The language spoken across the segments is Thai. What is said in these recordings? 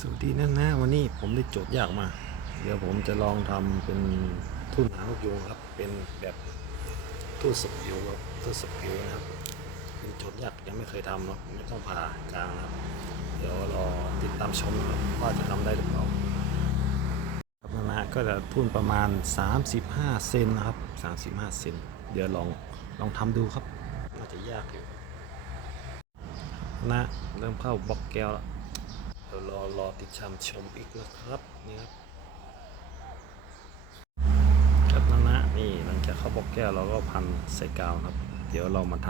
สวัสดีนั่นนะวันนี้ผมได้โจทย์ยากมา เดี๋ยวผมจะลองทำเป็นทุ่นหางนกยูงครับ เป็นแบบทุ่นสกิลครับทุ่นสกิลนะครับ เป็นโจทย์ยากยังไม่เคยทำครับไม่ต้องผ่ากลางนะครับ เดี๋ยวรอติดตามชมครับว่าจะทำได้หรือเปล่าครับนะฮะก็จะทุ่นประมาณ 35 เซนนะครับ35 เซนเดี๋ยวลองลองทำดูครับน่าจะยากอยู่นะเริ่มเข้าบล็อกแก้วแล้ว รอรอติดชมชมอีกนะครับนี่ครับครับนะนะนี่หลังจากเข้าบล็อกแก้วเราก็พันใส่กาวครับ เดี๋ยวเรามาท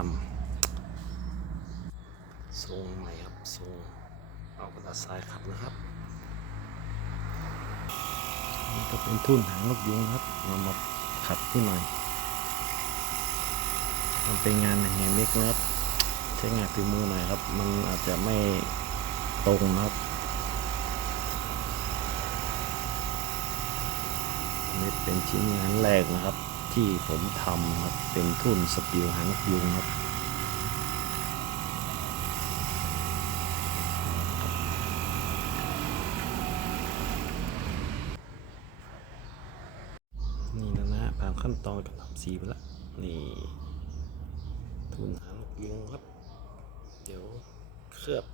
ำทรงใหม่ครับทรงเอากระดาษทรายขัดนะครับนี่ก็เป็นทุ่นหางนกยุงครับเรามาขัดที่หน่อยมันเป็นงานแฮนด์เมดนะครับใช้งานฝีมือหน่อยครับ มันอาจจะไม่ตรงนะครับ นี่เป็นชิ้นงานแรกนะครับ ที่ผมทำครับเป็นทุ่นสปิวหางนกยุงครับนี่นะนะผ่านขั้นตอนการทำสีไปแล้วนี่ทุ่นหางนกยุงครับ เดี๋ยวเคลือบ